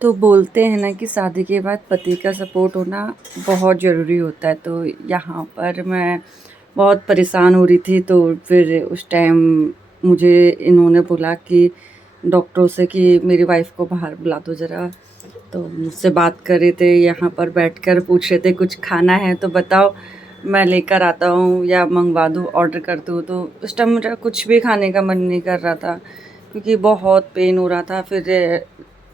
तो बोलते हैं ना कि शादी के बाद पति का सपोर्ट होना बहुत ज़रूरी होता है। तो यहाँ पर मैं बहुत परेशान हो रही थी, तो फिर उस टाइम मुझे इन्होंने बोला कि डॉक्टरों से कि मेरी वाइफ़ को बाहर बुला दो ज़रा। तो मुझसे बात कर रहे थे, यहाँ पर बैठकर पूछ रहे थे कुछ खाना है तो बताओ, मैं लेकर आता हूँ या मंगवा दूँ, ऑर्डर कर दूँ। तो उस टाइम मेरा कुछ भी खाने का मन नहीं कर रहा था, क्योंकि बहुत पेन हो रहा था। फिर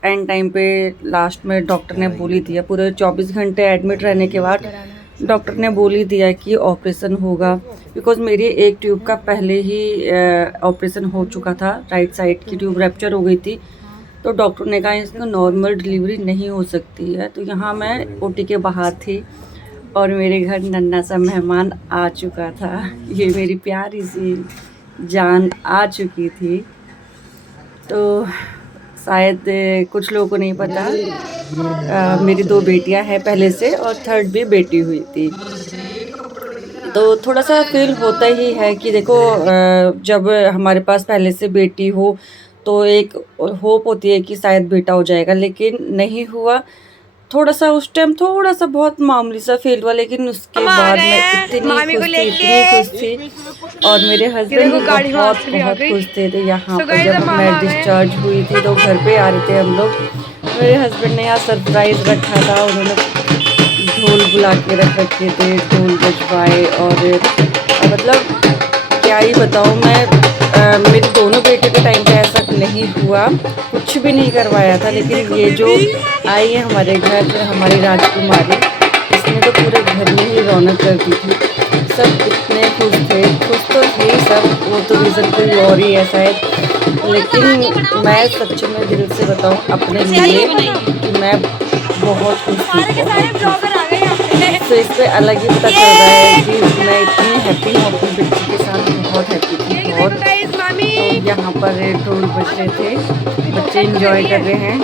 एंड टाइम पे लास्ट में डॉक्टर ने बोल ही दिया, पूरे 24 घंटे एडमिट रहने के बाद डॉक्टर ने बोल ही दिया कि ऑपरेशन होगा। बिकॉज़ मेरी एक ट्यूब का पहले ही ऑपरेशन हो चुका था, राइट साइड की ट्यूब रप्चर हो गई थी। तो डॉक्टर ने कहा इसका नॉर्मल डिलीवरी नहीं हो सकती है। तो यहाँ मैं ओटी के बाहर थी और मेरे घर नन्हा सा मेहमान आ चुका था। ये मेरी प्यारी सी जान आ चुकी थी। तो शायद कुछ लोगों को नहीं पता, मेरी 2 बेटियां हैं पहले से और थर्ड भी बेटी हुई थी। तो थोड़ा-सा फ़ील होता ही है कि देखो, जब हमारे पास पहले से बेटी हो तो एक होप होती है कि शायद बेटा हो जाएगा, लेकिन नहीं हुआ। थोड़ा-सा उस टाइम थोड़ा-सा बहुत मामूली सा फ़ील हुआ, लेकिन उसके बाद मैं इतनी खुश थी और मेरे हस्बैंड भी बहुत खुश थे। तो यहाँ पर जब मैं डिस्चार्ज हुई थी तो घर पे आ रहे थे हम लोग। मेरे हस्बैंड ने यहाँ सरप्राइज़ रखा था, उन्होंने ढोल बुला के रख रखे थे, ढोल बजवाए और मतलब क्या ही बताऊँ मैं। मेरी दोनों बेटे के टाइम पे ऐसा नहीं हुआ, कुछ भी नहीं करवाया था, लेकिन ये जो आई है हमारे घर, हमारी राजकुमारी, इसने तो पूरे घर में ही रौनक कर दी थी। सब इतने खुश तो थे ही सब, वो तो रीज़न कोई और ही है शायद। लेकिन मैं सच में दिल से बताऊँ अपने लिए कि मैं बहुत खुश थी, बहुत खुश। तो इस पे अलग ही पता चल रहा है कि मैं इतनी हैप्पी हूँ अपनी बच्ची के साथ, बहुत हैप्पी थी बहुत। तो यहाँ पर ढोल बज रहे थे, बच्चे एंजॉय कर रहे हैं।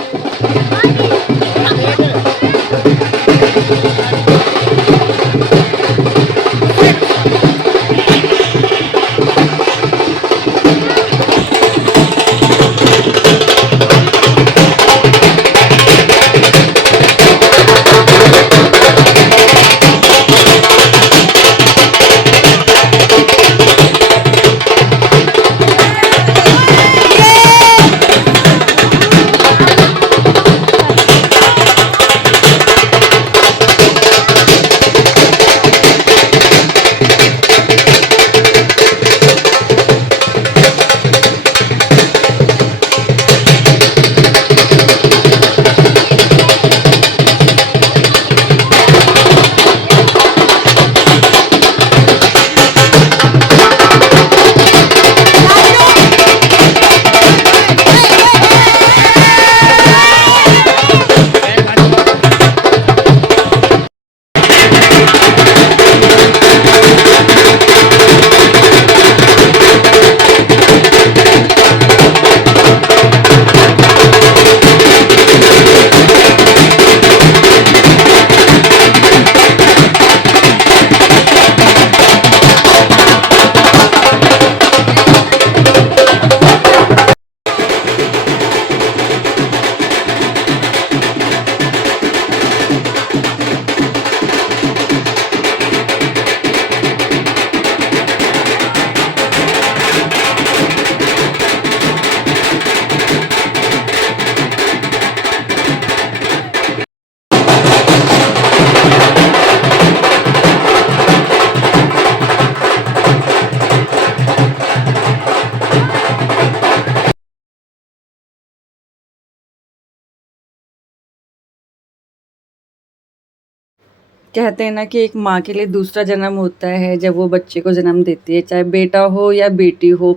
कहते हैं ना कि एक माँ के लिए दूसरा जन्म होता है जब वो बच्चे को जन्म देती है, चाहे बेटा हो या बेटी हो।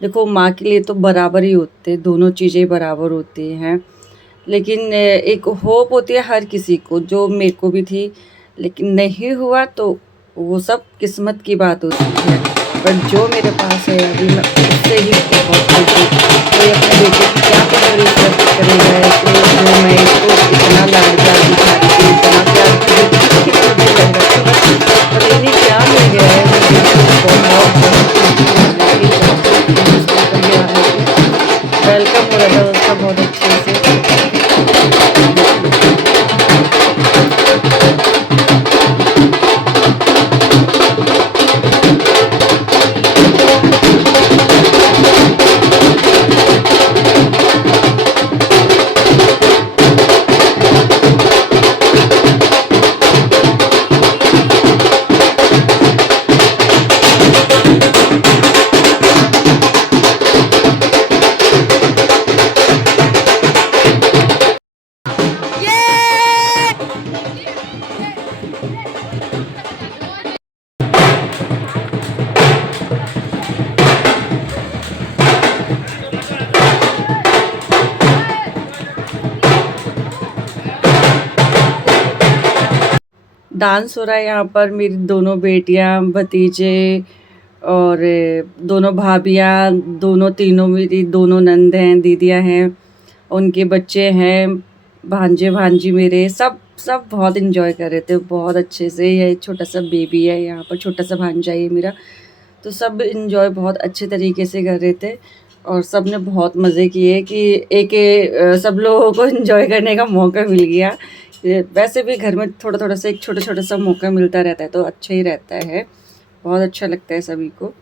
देखो, माँ के लिए तो बराबर ही होते हैं, दोनों चीज़ें बराबर होती हैं। लेकिन एक होप होती है हर किसी को, जो मेरे को भी थी, लेकिन नहीं हुआ तो वो सब किस्मत की बात होती है। पर जो मेरे पास है अभी, मैं उससे ही बहुत खुश हूँ। कोई अपने बेटे की क्या परवरिश करेगा ऐसे, जो मैं इसको इतना लाड प्यार दिखा रही थी, इतना प्यार मुझे लग रहा था, बस पता नहीं क्या हो गया है। मुझे बहुत वेलकम हो रहा था उसका बहुत अच्छे से। डांस हो रहा है यहाँ पर। मेरी दोनों बेटियाँ, भतीजे और दोनों भाभियाँ, दोनों तीनों मेरी दोनों नंद हैं, दीदियाँ हैं, उनके बच्चे हैं, भांजे भांजी मेरे सब सब बहुत इन्जॉय कर रहे थे बहुत अच्छे से। ये छोटा सा बेबी है यहाँ पर, छोटा सा भांजा है मेरा। तो सब इन्जॉय बहुत अच्छे तरीके से कर रहे थे और सब ने बहुत मज़े किए कि सब लोगों को इन्जॉय करने का मौका मिल गया। वैसे भी घर में थोड़ा थोड़ा सा एक छोटा छोटा सा मौका मिलता रहता है तो अच्छा ही रहता है, बहुत अच्छा लगता है सभी को।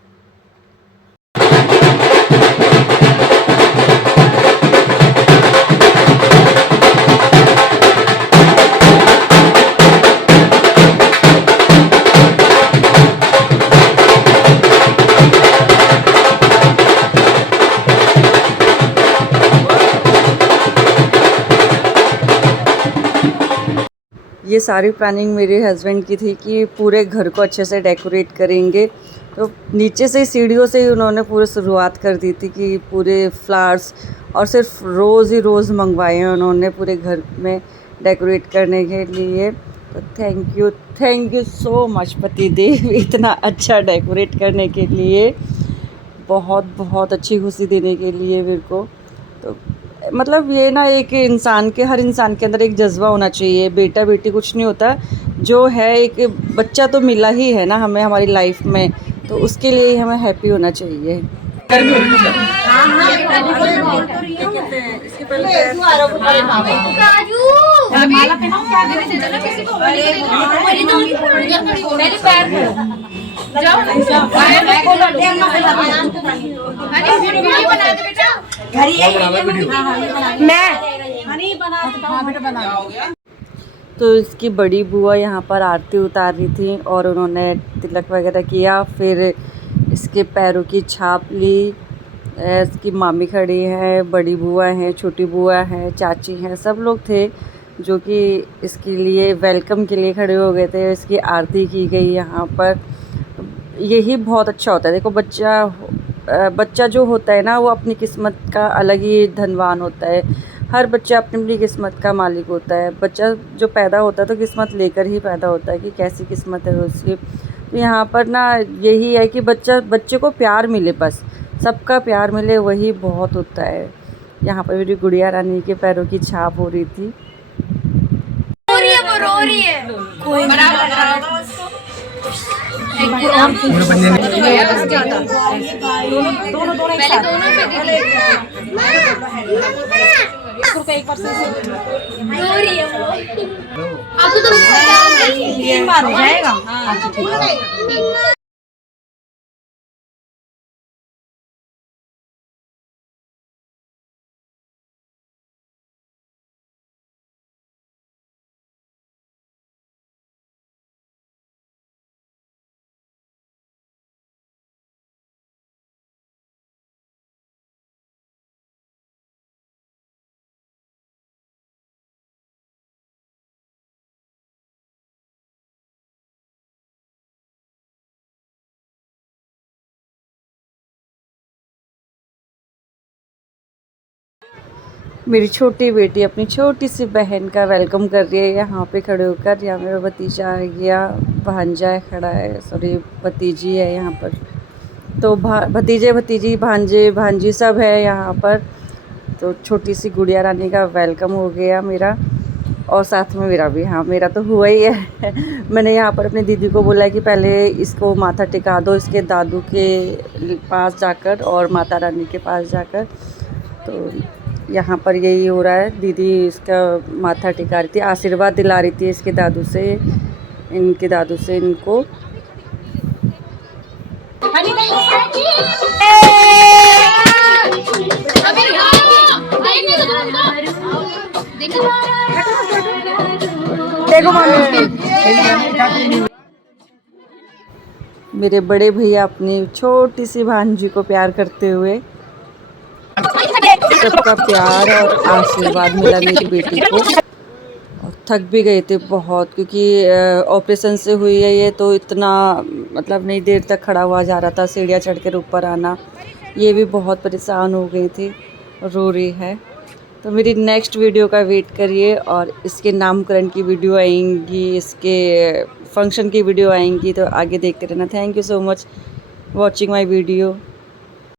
ये सारी प्लानिंग मेरे हस्बैंड की थी कि पूरे घर को अच्छे से डेकोरेट करेंगे। तो नीचे से सीढ़ियों से ही उन्होंने पूरी शुरुआत कर दी थी कि पूरे फ्लावर्स और सिर्फ रोज़ ही रोज़ मंगवाए हैं उन्होंने पूरे घर में डेकोरेट करने के लिए। तो थैंक यू सो मच पतिदेव, इतना अच्छा डेकोरेट करने के लिए, बहुत बहुत अच्छी खुशी देने के लिए मेरे को। तो मतलब ये ना एक इंसान के, हर इंसान के अंदर एक जज्बा होना चाहिए, बेटा बेटी कुछ नहीं होता, जो है एक बच्चा तो मिला ही है ना हमें हमारी लाइफ में, तो उसके लिए हमें हैप्पी होना चाहिए। तो इसकी बड़ी बुआ यहाँ पर आरती उतार रही थी और उन्होंने तिलक वगैरह किया, फिर इसके पैरों की छाप ली। इसकी मामी खड़ी है, बड़ी बुआ है, छोटी बुआ है, चाची हैं, सब लोग थे जो कि इसके लिए वेलकम के लिए खड़े हो गए थे। इसकी आरती की गई यहाँ पर। यही बहुत अच्छा होता है। देखो बच्चा जो होता है ना वो अपनी किस्मत का अलग ही धनवान होता है। हर बच्चा अपनी अपनी किस्मत का मालिक होता है। बच्चा जो पैदा होता है तो किस्मत लेकर ही पैदा होता है कि कैसी किस्मत है उसकी। तो यहाँ पर ना यही है कि बच्चे को प्यार मिले, बस सबका प्यार मिले, वही बहुत होता है। यहाँ पर मेरी गुड़िया रानी के पैरों की छाप हो रही थी। रो रही है कोई एक बार से रो रही है वो। अब तो 3 बार हो जाएगा। मेरी छोटी बेटी अपनी छोटी सी बहन का वेलकम कर रही है यहाँ पे खड़े होकर। यहाँ मेरा भतीजा आ गया, भांजा खड़ा है, सॉरी भतीजी है यहाँ पर। तो भतीजे भतीजी भांजे भांजी सब है यहाँ पर। तो छोटी सी गुड़िया रानी का वेलकम हो गया मेरा, और साथ में मेरा भी। हाँ, मेरा तो हुआ ही है। मैंने यहाँ पर अपनी दीदी को बोला कि पहले इसको माथा टिका दो इसके दादू के पास जाकर और माता रानी के पास जाकर। तो यहाँ पर यही हो रहा है। दीदी इसका माथा टिका रही थी, आशीर्वाद दिला रही थी इसके दादू से, इनके दादू से इनको। देखो मेरे बड़े भैया अपनी छोटी सी भांजी को प्यार करते हुए, सबका प्यार और आशीर्वाद मिला मेरी बेटी को। और थक भी गए थे बहुत, क्योंकि ऑपरेशन से हुई है ये, तो इतना मतलब नहीं देर तक खड़ा हुआ जा रहा था, सीढ़ियाँ चढ़ कर ऊपर आना। ये भी बहुत परेशान हो गई थी, रो रही है। तो मेरी नेक्स्ट वीडियो का वेट करिए, और इसके नामकरण की वीडियो आएंगी, इसके फंक्शन की वीडियो आएंगी, तो आगे देखते रहना। Thank you so much watching my video.